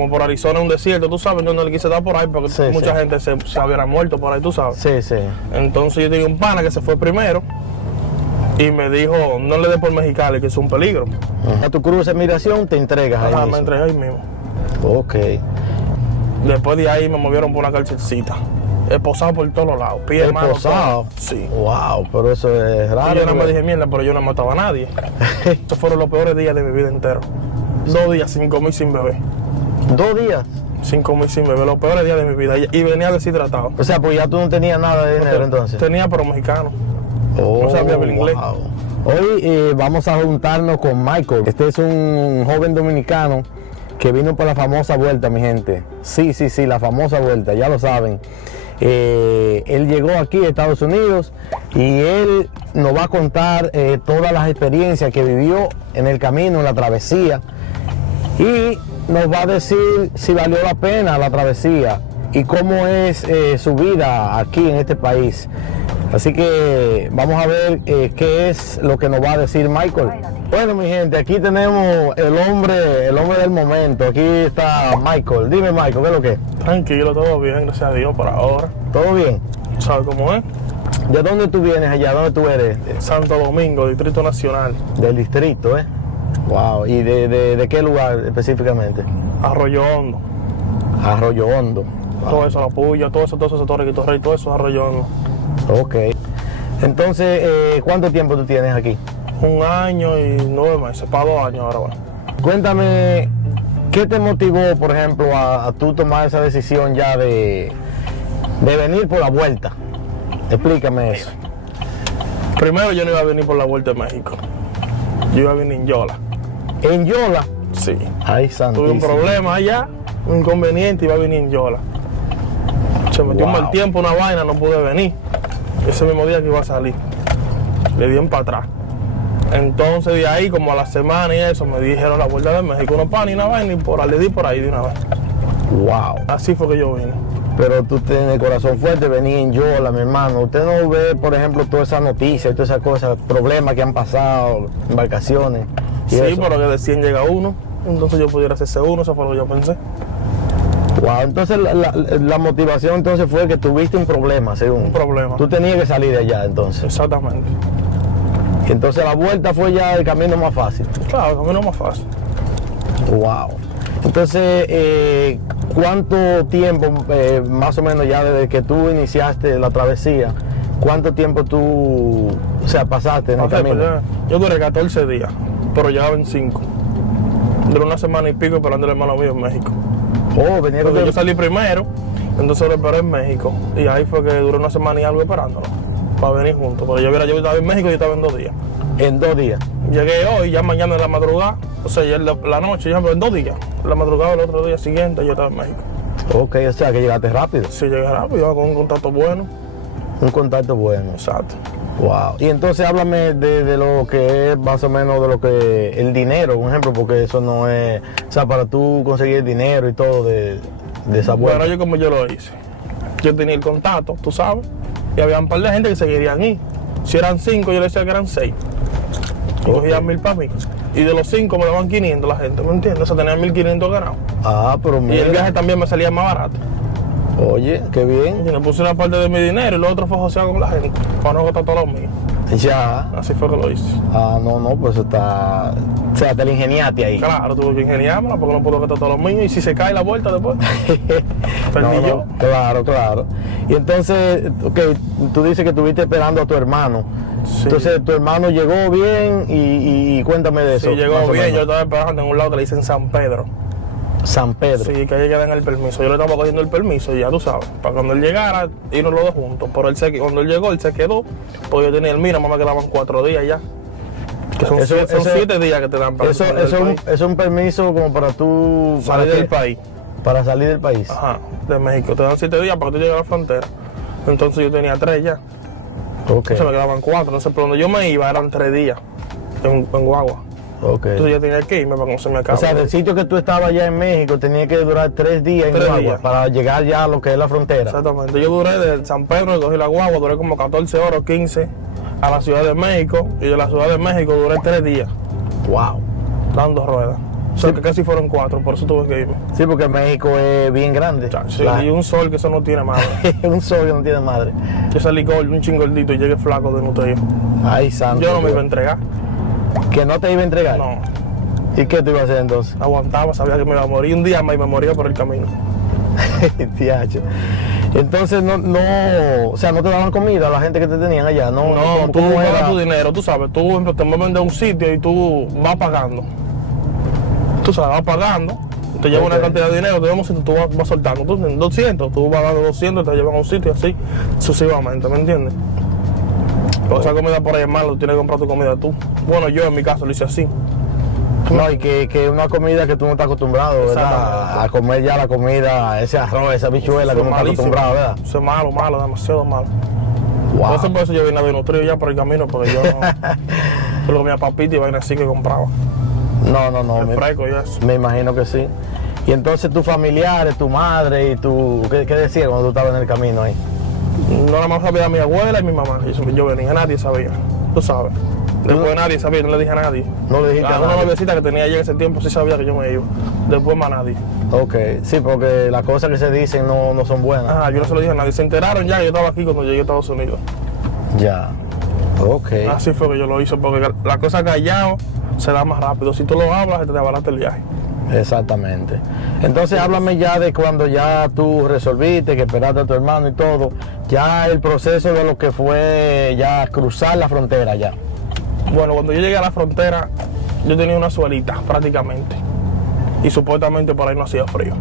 como por Arizona, un desierto, tú sabes, yo no le quise dar por ahí porque Sí, mucha sí. gente se hubiera muerto por ahí, tú sabes. Sí, sí. Entonces yo tenía un pana que se fue primero y me dijo, no le dé por Mexicali, que es un peligro. A tu cruz de migración te entregas ahí Ajá, me mismo. entregué ahí mismo. Ok. Después de ahí me movieron por una cárcelcita. Esposado por todos los lados. Pie, mano, Esposado. todo. Sí. Wow, pero eso es Y raro. yo no me porque- dije mierda, pero yo no mataba a nadie. Estos fueron los peores días de mi vida entera. 2 días sin comer, sin beber. 2 días. Sin comer, sin beber. Los peores días de mi vida. Y venía deshidratado. O sea, pues ya tú no tenías nada de dinero entonces. Tenía, pero mexicano. Oh, no sabía hablar inglés. wow. Hoy vamos a juntarnos con Michael. Este es un joven dominicano que vino por la famosa vuelta, mi gente. Sí, la famosa vuelta, ya lo saben. Él llegó aquí a Estados Unidos y él nos va a contar todas las experiencias que vivió en el camino, en la travesía, y nos va a decir si valió la pena la travesía y cómo es su vida aquí en este país. Así que vamos a ver qué es lo que nos va a decir Michael. Bueno, mi gente, aquí tenemos el hombre del momento. Aquí está Michael. Dime, Michael, ¿qué es lo que es? Tranquilo, todo bien, gracias a Dios por ahora. ¿Todo bien? ¿Sabes cómo es? ¿De dónde tú vienes allá? ¿Dónde tú eres? Santo Domingo, Distrito Nacional, Del distrito, ¿eh? Wow. ¿Y de qué lugar específicamente? Arroyo Hondo. Arroyo Hondo. Todo eso, La Puya, todo eso, Torrequito Rey, todo eso es Arroyo Hondo. Ok. Entonces, ¿cuánto tiempo tú tienes aquí? 1 año y 9 meses, para 2 años ahora va. Cuéntame, ¿qué te motivó, por ejemplo, a tú tomar esa decisión ya de venir por la vuelta? Explícame eso. Primero yo no iba a venir por la Vuelta de México. Yo iba a venir en Yola. En Yola. Sí. Ay, Tuve santísimo. un problema allá, un inconveniente, iba a venir en Yola. Se metió un Wow. mal tiempo, una vaina, no pude venir. Ese mismo día que iba a salir. Le dieron para atrás. Entonces de ahí, como a la semana y eso, me dijeron la Vuelta de México, no pan ni una vaina, y le di por ahí de una vez. Wow. Así fue que yo vine. Pero tú tienes el corazón fuerte, venir en Yola, mi hermano. Usted no ve, por ejemplo, todas esas noticias, todas esas cosas, problemas que han pasado, embarcaciones. y Sí, eso. pero que de 100 llega uno. Entonces yo pudiera hacerse uno, eso fue lo que yo pensé. Wow. Entonces la motivación entonces fue que tuviste un problema, según. Un problema. Tú tenías que salir de allá entonces. Exactamente. Y entonces la vuelta fue ya el camino más fácil. Claro, el camino más fácil. Wow. Entonces, ¿cuánto tiempo, más o menos ya desde que tú iniciaste la travesía, cuánto tiempo tú, o sea, pasaste en el Ok, pues camino? yo duré 14 días, pero llegaba en 5. Duré 1 semana y pico esperando al hermano mío en México. Oh, venían Porque de... yo salí primero, entonces lo esperé en México. Y ahí fue que duré 1 semana y algo esperándolo, para venir juntos. Porque yo estaba en México y yo estaba en 2 días. en 2 días. Llegué hoy, ya mañana en la madrugada, o sea, ya en la noche, ya en 2 días. La madrugada del otro día siguiente yo estaba en México. Ok, o sea, que llegaste rápido. Sí, llegué rápido, con un contacto bueno. Un contacto bueno. Exacto. Wow. Y entonces háblame de lo que es más o menos de lo que el dinero, un ejemplo, porque eso no es, o sea, para tú conseguir dinero y todo de esa vuelta. Bueno, yo como yo lo hice. Yo tenía el contacto, tú sabes, y había un par de gente que se querían ir. Si eran 5, yo le decía que eran 6. Y cogían 1000 para mí. Y de los 5 me daban 500 la gente, ¿me entiendes? O sea, tenía 1500 ganados. Ah, pero Y mira. el viaje también me salía más barato. Oye, qué bien. Y me puse una parte de mi dinero y lo otro fue josear con la gente, para no gastar todo lo mío. Ya. Así fue que lo hice. Ah, no, pues eso está. O sea, te la ingeniaste ahí. Claro, tuve que ingeniármela porque no puedo gastar todo lo mío. Y si se cae la vuelta después, perdí No, yo. claro. Y entonces, ok, tú dices que estuviste esperando a tu hermano. Sí. Entonces, tu hermano llegó bien y cuéntame de eso. Sí, llegó más o bien. Yo menos. estaba esperando en un lado que le dicen San Pedro. San Pedro. Sí, que ahí que den el permiso. Yo le estaba cogiendo el permiso, ya tú sabes, para cuando él llegara, irnos los dos juntos. Pero cuando él llegó, él se quedó, porque yo tenía el mira, mamá, quedaban 4 días ya. Que son, Eso- 7 días que te dan para Eso salir del país. es un permiso como para tú. Salir ¿para del qué? país. Para salir del país. Ajá, de México. Te dan 7 días para que tú llegues a la frontera. Entonces yo tenía 3 ya. Ok. Se me quedaban 4. Entonces, por donde yo me iba eran 3 días en guagua. Ok. Entonces yo tenía que irme para que no se me acabe. O sea, del sitio que tú estabas allá en México tenía que durar 3 días en 3 guagua días. para llegar ya a lo que es la frontera. Exactamente. Yo duré de San Pedro, cogí la guagua, duré como 14 horas o 15 a la Ciudad de México. Y de la Ciudad de México duré 3 días Wow. dando ruedas. sea, que casi fueron 4, por eso tuve que irme. Sí, porque México es bien grande. Sí, y un sol que eso no tiene madre. Un sol que no tiene madre. Yo salí con un chingordito y llegué flaco de nutrido. Ay, santo. Yo no me iba a entregar. ¿Que no te iba a entregar? No. ¿Y qué te iba a hacer entonces? Aguantaba, sabía que me iba a morir. Un día más y me moría por el camino. Tiacho. Entonces o sea, no te daban comida a la gente que te tenían allá, ¿no? No, tú ¿Cómo pagas era? tu dinero, tú sabes. Tú te mueves de un sitio y tú vas pagando. Tú sabes, vas pagando. Te lleva una cantidad de dinero, te damos y tú vas soltando. Tú, 200, tú vas dando 200, te llevan a un sitio así, sucesivamente, ¿me entiendes? O sea, comida por ahí es malo, tienes que comprar tu comida tú. Bueno, yo en mi caso lo hice así. No, y que es una comida que tú no estás acostumbrado, ¿verdad? Exactamente. A comer ya la comida, ese arroz, esa bichuela que Eso no es estás malísimo. acostumbrado, ¿verdad? Eso es malo, malo, demasiado malo. Wow. Entonces por eso yo vine a desnutrido ya por el camino, porque yo no... yo comía papita y vaina así que compraba. No, El fresco y eso. me imagino que sí. Y entonces tus familiares, tu madre y tu... ¿Qué decían cuando tú estabas en el camino ahí? No nada más sabía mi abuela y mi mamá. Y eso que yo venía, nadie sabía. Tú sabes. Después nadie sabía, no le dije a nadie. No le dijiste a Una nadie. noviecita que tenía allá en ese tiempo sí sabía que yo me iba. Después más nadie. Ok, sí, porque las cosas que se dicen no son buenas. Ajá, yo no se lo dije a nadie. Se enteraron ya que yo estaba aquí cuando llegué a Estados Unidos. Ya. Ok. Así fue que yo lo hice, porque la cosa callado se da más rápido. Si tú lo hablas, se te abarata el viaje. Exactamente. Entonces háblame ya de cuando ya tú resolviste, que esperaste a tu hermano y todo, ya el proceso de lo que fue ya cruzar la frontera ya. Bueno, cuando yo llegué a la frontera, yo tenía una suelita prácticamente. Y supuestamente por ahí no hacía frío.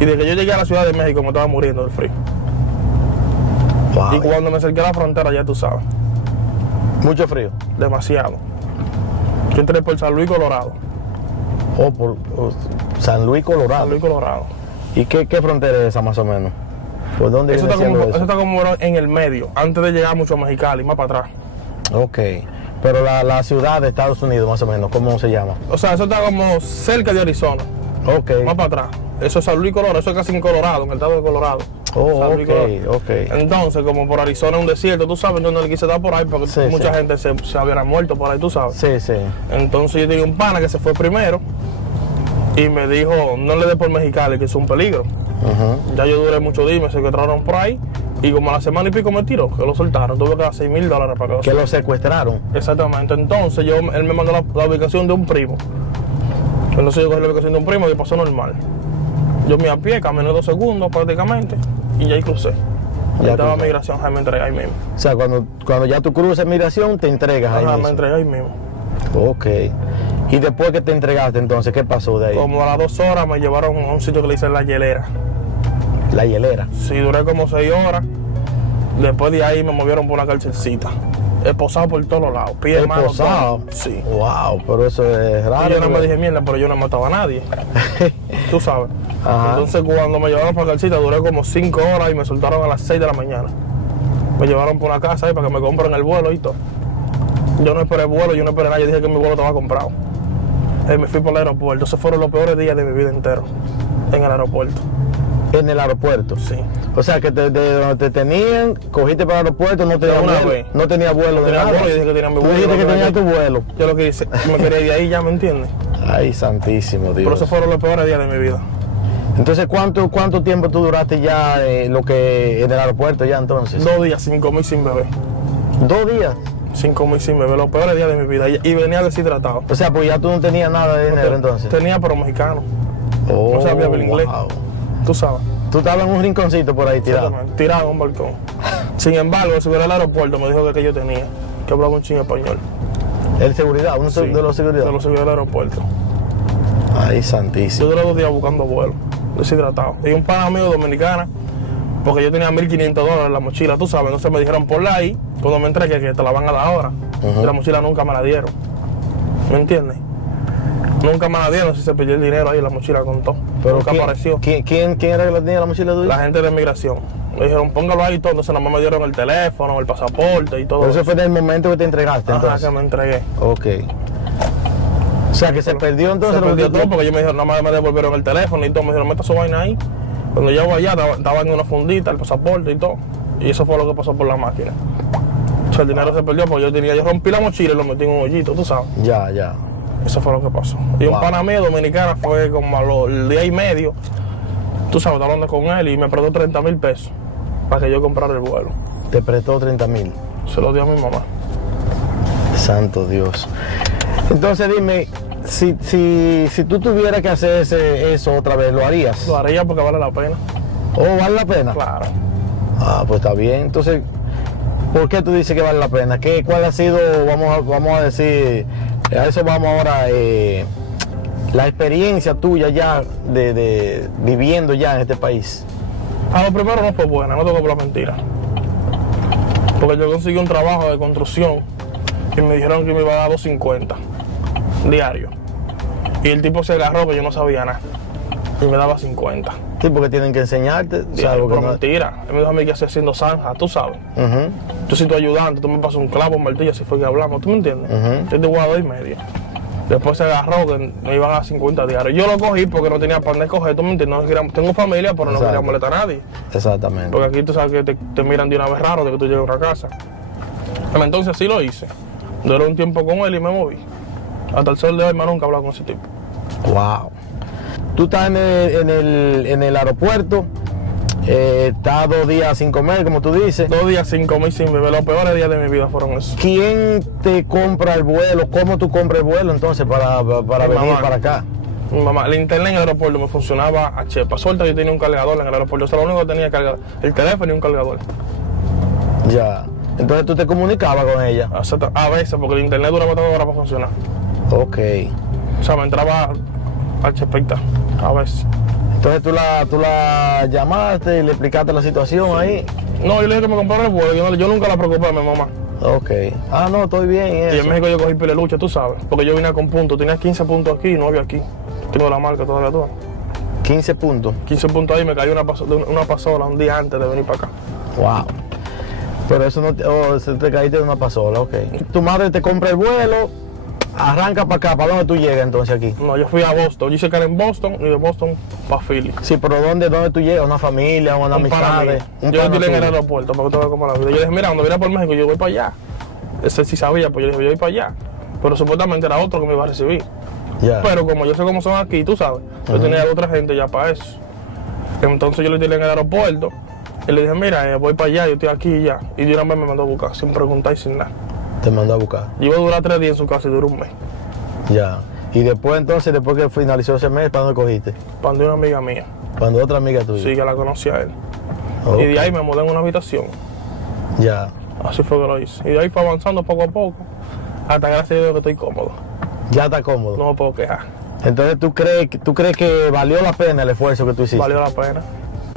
Y desde que yo llegué a la Ciudad de México me estaba muriendo del frío. Wow. Y cuando me acerqué a la frontera, ya tú sabes, Mucho frío. demasiado. Yo entré por San Luis, Colorado. Por San Luis, Colorado. San Luis, Colorado. ¿Y qué frontera es esa más o menos? ¿Por dónde Eso viene está, como, siendo eso está como en el medio, antes de llegar mucho a Mexicali, más para atrás. Ok. Pero la ciudad de Estados Unidos más o menos, ¿cómo se llama? O sea, eso está como cerca de Arizona, Ok. más para atrás. Eso es San Luis, Colorado, eso es casi en Colorado, en el estado de Colorado. Oh, San Luis, Colorado. ok. Entonces, como por Arizona es un desierto, tú sabes, yo no le quise dar por ahí porque Sí, mucha sí. gente se hubiera muerto por ahí, tú sabes. Sí. Entonces yo tenía un pana que se fue primero y me dijo, no le dé por Mexicali, que es un peligro. Ujú. Ya yo duré muchos días, me secuestraron por ahí y como a la semana y pico me tiró, que lo soltaron, tuve que dar $6,000 para que lo Que lo secuestraron. Exactamente, entonces él me mandó la ubicación de un primo. Entonces yo cogí la ubicación de un primo y pasó normal. Yo me a pie, caminé 2 segundos prácticamente y ya ahí crucé. Ya Ya estaba cruzaste. migración, ahí me entregué ahí mismo. O sea, cuando ya tú cruzas migración, te entregas ahí Ajá, me mismo. entregué ahí mismo. Ok. Y después que te entregaste, entonces, ¿qué pasó de ahí? Como a las 2 horas me llevaron a un sitio que le dicen La Hielera. La hielera. Sí, duré como 6 horas. Después de ahí me movieron por una carcelcita. Esposado por todos lados. Pie, mano, Esposado. todo. Sí. Wow, pero eso es Y raro. yo no me porque- dije mierda, pero yo no mataba a nadie. Tú sabes. Ajá. Entonces cuando me llevaron para la carcita duré como 5 horas y me soltaron a las 6 de la mañana. Me llevaron por una casa ahí para que me compren el vuelo y todo. Yo no esperé vuelo, yo no esperé nada, yo dije que mi vuelo estaba comprado. Me fui por el aeropuerto. Esos fueron los peores días de mi vida entero. En el aeropuerto. En el aeropuerto. Sí. O sea, que de donde te tenían, cogiste para el aeropuerto, no tenía una vuelo. vez. No tenía vuelo de Tenía nada. vuelo, yo dije que tenía mi Tú vuelo, dijiste que yo tenía no tu vuelo. Yo lo que hice, me quería ir de ahí ya, ¿me entiendes? Ay, santísimo Dios. Pero esos fueron los peores días de mi vida. Entonces, ¿cuánto tiempo tú duraste ya lo que en el aeropuerto ya entonces? 2 días sin comer y sin beber. 2 días. Sin comer y sin beber. Los peores días de mi vida. Y venía deshidratado. O sea, pues ya tú no tenías nada de dinero entonces. Tenía pero mexicano. Oh, No sabía hablar inglés. wow. Tú sabes. Tú estabas en un rinconcito por ahí tirado. Exactamente, tirado en un balcón. Sin embargo, el seguridad del aeropuerto me dijo que yo tenía, que hablaba un chingo español. El seguridad, uno Sí, de los seguridad. De los seguridad del aeropuerto. Ay, Yo santísimo. duré 2 días buscando vuelo, deshidratado. Y un pana mío dominicana, porque yo tenía $1,500 en la mochila, tú sabes. Entonces me dijeron por ahí, cuando me entregué, que te la van a dar ahora. Ujú. Y la mochila nunca me la dieron. ¿Me entiendes? Nunca me la dieron, si se perdió el dinero ahí, la mochila con todo. Nunca apareció. ¿quién era que la tenía la mochila tuya? La gente de migración. Me dijeron, póngalo ahí todo. Entonces nada más me dieron el teléfono, el pasaporte y todo. Pero eso fue en el momento que te entregaste, Ajá, entonces. que me entregué. Ok. O sea, que se perdió entonces. Se perdió todo porque ellos me dijeron, nada más me devolvieron el teléfono y todo. Me dijeron, meta su vaina ahí. Cuando llego allá, estaba en una fundita, el pasaporte y todo. Y eso fue lo que pasó por la máquina. O sea, el dinero se perdió porque yo rompí la mochila y lo metí en un hoyito, tú sabes. Ya. Eso fue lo que pasó. Y un Wow. pana mío dominicana fue como el día y medio, tú sabes, estaba hablando con él y me prestó 30,000 pesos para que yo comprara el vuelo. Te prestó 30,000. Se lo dio a mi mamá. Santo Dios. Entonces dime, si tú tuvieras que hacer eso otra vez, ¿lo harías? Lo haría porque vale la pena. ¿Oh, vale la pena? Claro. Ah, pues está bien. Entonces, ¿por qué tú dices que vale la pena? ¿Cuál ha sido, vamos a decir, a eso vamos ahora, la experiencia tuya ya de viviendo ya en este país? A lo primero no fue buena, no tengo por la mentira. Porque yo conseguí un trabajo de construcción y me dijeron que me iba a dar 250 diario. Y el tipo se agarró que yo no sabía nada. Y me daba 50. Sí, porque tienen que enseñarte. Diario, porque pero no- mentira. Él me dijo a mí que hacía haciendo zanja, tú sabes. Ujú. Yo soy tu ayudante, tú me pasas un clavo, un martillo, así fue que hablamos, ¿tú me entiendes? Ujú. Yo te voy a dar 2,5. Después se agarró que me iban a dar 50 diarios. Yo lo cogí porque no tenía para dónde coger, ¿tú me entiendes? No quería- tengo familia, pero no Exacto. quería molestar a nadie. Exactamente. Porque aquí tú sabes que te miran de una vez raro de que tú llegas a una casa. Entonces así lo hice. Duré un tiempo con él y me moví. Hasta el sol de hoy me nunca he hablado con ese tipo. Wow. Tú estás en el aeropuerto, estás 2 días sin comer, como tú dices. 2 días sin comer y sin beber. Los peores días de mi vida fueron esos. ¿Quién te compra el vuelo? ¿Cómo tú compras el vuelo entonces para Mi venir mamá. para acá? Mi mamá, el internet en el aeropuerto me funcionaba a chepa. Suelta, yo tenía un cargador en el aeropuerto. Eso era lo único que tenía cargador. El teléfono y un cargador. Ya. Entonces tú te comunicabas con ella. A veces, porque el internet duraba 3 horas para funcionar. Ok. O sea, me entraba a chepecta. A veces. Entonces tú la llamaste y le explicaste la situación ahí. No, yo le dije que me comprara el vuelo. Yo nunca la preocupé a mi mamá. Ok. Ah, no, estoy bien. Y Eso. en México yo cogí pile lucha, tú sabes. Porque yo vine con puntos. Tenía 15 puntos aquí y 9 aquí. Tengo la marca todavía toda. 15 puntos. 15 puntos ahí, me cayó una pasola un día antes de venir para acá. Wow. Pero eso no se te caíste de una pasola, ok. Tu madre te compra el vuelo, arranca para acá. ¿Para dónde tú llegas entonces aquí? No, yo fui a Boston. Yo hice cara en Boston y de Boston para Philly. Sí, pero ¿dónde tú llegas? ¿Una familia, una Un pana amistad? mío. Yo le tiré en el aeropuerto para que te veas cómo la vida. Yo le dije, mira, cuando viera por México, yo voy para allá. Ese sí sabía, pues yo le dije, yo voy para allá. Pero supuestamente era otro que me iba a recibir. Ya. Pero como yo sé cómo son aquí, tú sabes, yo tenía otra gente ya para eso. Entonces yo le tiré en el aeropuerto y le dije, mira, voy para allá, yo estoy aquí y ya. Y de una vez me mandó a buscar, sin preguntar y sin nada. Te mandó a buscar. Yo iba a durar 3 días en su casa y duró un mes. Ya. Y después entonces, después que finalizó ese mes, ¿para dónde cogiste? Cuando una amiga mía, Cuando otra amiga tuya. sí, que la conocía a él. Ok. Y de ahí me mudé en una habitación. Ya. Así fue que lo hice. Y de ahí fue avanzando poco a poco, hasta gracias a Dios que estoy cómodo. Ya está cómodo. No me puedo quejar. Entonces, ¿tú crees que valió la pena el esfuerzo que tú hiciste? Valió la pena.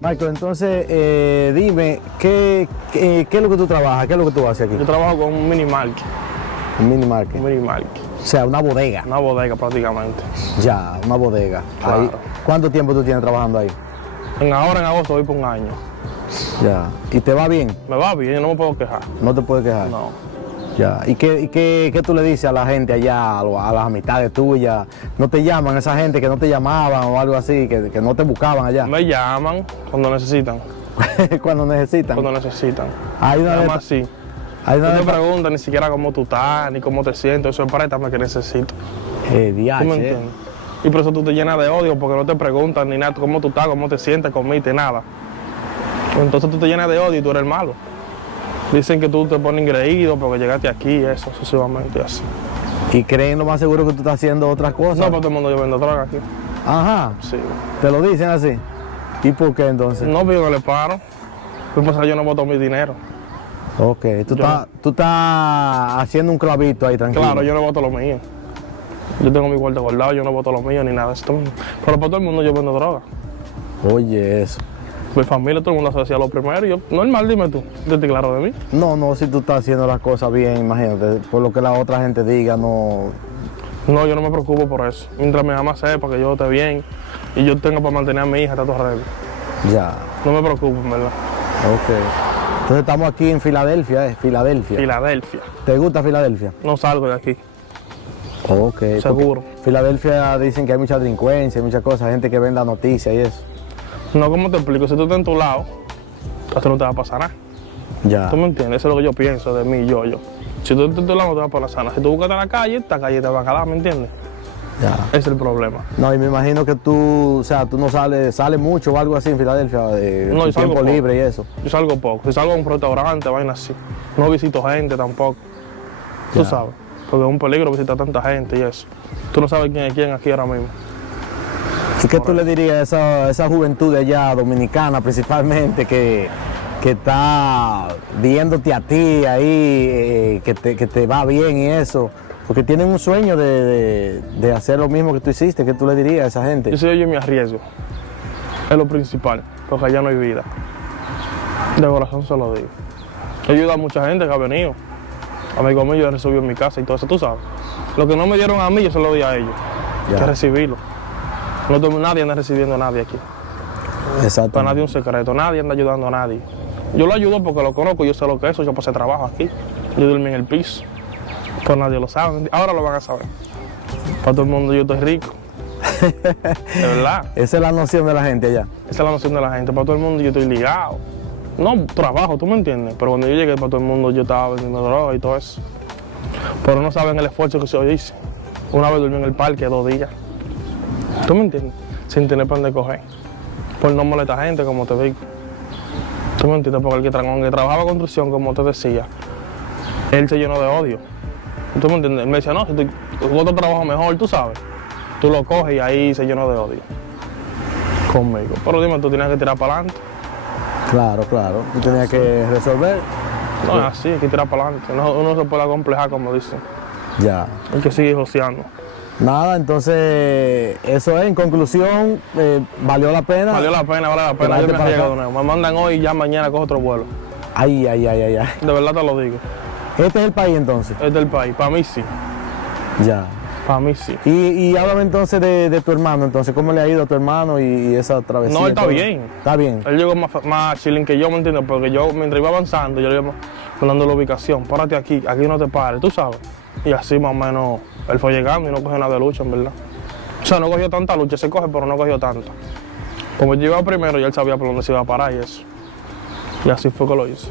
Michael, entonces, dime, ¿qué es lo que tú trabajas? ¿Qué es lo que tú haces aquí? Yo trabajo con un mini market. Un mini market. Un mini market. O sea, una bodega. Una bodega prácticamente. Ya, una bodega. Claro. Ahí. ¿Cuánto tiempo tú tienes trabajando ahí? Ahora en agosto voy por 1 año. Ya. ¿Y te va bien? Me va bien, yo no me puedo quejar. No te puedes quejar. No. Ya. ¿Y qué tú le dices a la gente allá, a las amistades tuyas? ¿No te llaman esa gente que no te llamaban o algo así, que no te buscaban allá? Me llaman cuando necesitan. Cuando necesitan. Cuando necesitan. Hay una Nada vez- más sí. hay una No te vez- preguntan ni siquiera cómo tú estás, ni cómo te sientes. Eso es préstame que necesito. ¿Tú me DH, entiendes? Y por eso tú te llenas de odio, porque no te preguntan ni nada, cómo tú estás, cómo te sientes, comiste, nada. Entonces tú te llenas de odio y tú eres el malo. Dicen que tú te pones ingreído porque llegaste aquí, eso, sucesivamente así. Y creen lo más seguro que tú estás haciendo otras No, cosas. para todo el mundo yo vendo droga aquí. Ajá. Sí. Te lo dicen así. ¿Y por qué entonces? No, pero yo no le paro. Pues pasa, yo no boto mi dinero. Ok. Tú estás haciendo un clavito ahí tranquilo. Claro, yo no voto lo mío. Yo tengo mi cuarto guardado, yo no voto lo mío ni nada de esto. Pero para todo el mundo yo vendo droga. Oye, eso. Mi familia, todo el mundo se hacía lo primero. Y yo, normal, dime tú, yo estoy claro de mí. No, si tú estás haciendo las cosas bien, imagínate, por lo que la otra gente diga, no. No, yo no me preocupo por eso. Mientras mi mamá sepa que yo esté bien y yo tengo para mantener a mi hija, está todo arreglo. Ya. No me preocupo, en verdad. Ok. Entonces estamos aquí en Filadelfia, Filadelfia. Filadelfia. ¿Te gusta Filadelfia? No salgo de aquí, Ok. seguro. porque Filadelfia dicen que hay mucha delincuencia, hay muchas cosas, gente que vende noticias y eso. No, ¿cómo te explico? Si tú estás en tu lado, a ti no te va a pasar nada. Ya. ¿Tú me entiendes? Eso es lo que yo pienso de mí, yo. Si tú estás en tu lado, no te va a pasar nada. Si tú buscas en la calle te va a calar, ¿me entiendes? Ya. Ese es el problema. No, y me imagino que tú, o sea, tú no sales mucho o algo así en Filadelfia, de No, tu yo salgo tiempo poco. libre y eso. Yo salgo poco. Si salgo a un restaurante, vaina así. No visito gente tampoco. Tú Ya. sabes. Porque es un peligro visitar tanta gente y eso. Tú no sabes quién es quién aquí ahora mismo. ¿Y qué tú le dirías a esa juventud de allá, dominicana principalmente, que está viéndote a ti ahí, que te va bien y eso? Porque tienen un sueño de hacer lo mismo que tú hiciste. ¿Qué tú le dirías a esa gente? Yo me arriesgo. Es lo principal. Porque allá no hay vida. De corazón se lo digo. He ayudado a mucha gente que ha venido. Amigos míos, yo recibí en mi casa y todo eso, tú sabes. Lo que no me dieron a mí, yo se lo di a ellos. Ya. Que recibirlo. Nadie anda recibiendo a nadie aquí. Exacto. Para nadie un secreto, nadie anda ayudando a nadie. Yo lo ayudo porque lo conozco, yo sé lo que es eso, yo pasé trabajo aquí. Yo dormí en el piso. Pero nadie lo sabe, ahora lo van a saber. Para todo el mundo yo estoy rico. De verdad. Esa es la noción de la gente allá. Esa es la noción de la gente. Para todo el mundo yo estoy ligado. No trabajo, tú me entiendes. Pero cuando yo llegué para todo el mundo yo estaba vendiendo droga y todo eso. Pero no saben el esfuerzo que se hizo. Una vez dormí en el parque 2 días. ¿Tú me entiendes? Sin tener pan de coger. Por no molestar gente, como te digo. ¿Tú me entiendes? Porque el que trabajaba construcción, como te decía, él se llenó de odio. ¿Tú me entiendes? Él me decía, no, si tú otro trabajo mejor, tú sabes. Tú lo coges y ahí se llenó de odio. Conmigo. Pero dime, tú tienes que tirar para adelante. Claro, claro. Tú tenías que resolver. No es así, hay que tirar para adelante. Uno se puede acomplejar, como dicen. Ya. Hay que seguir joseando. Nada, entonces, eso es, en conclusión, ¿valió la pena? Vale la pena. Yo Quedarte me para arriesgo acá. de nuevo. Me mandan hoy y ya mañana cojo otro vuelo. Ay, ay, ay, ay, ay. De verdad te lo digo. Este es el país entonces. Es del país. Para mí sí. Ya. Para mí sí. Y háblame entonces de tu hermano, entonces, ¿cómo le ha ido a tu hermano y esa travesía? No, él está todo? bien. Está bien. Él llegó más chilling que yo, ¿me entiendes? Porque yo, mientras iba avanzando, yo le iba mandando la ubicación. Párate aquí no te pares, tú sabes. Y así más o menos él fue llegando y no cogió nada de lucha, en verdad. O sea, no cogió tanta lucha, se coge, pero no cogió tanta. Como yo iba primero, ya él sabía por dónde se iba a parar y eso. Y así fue que lo hizo.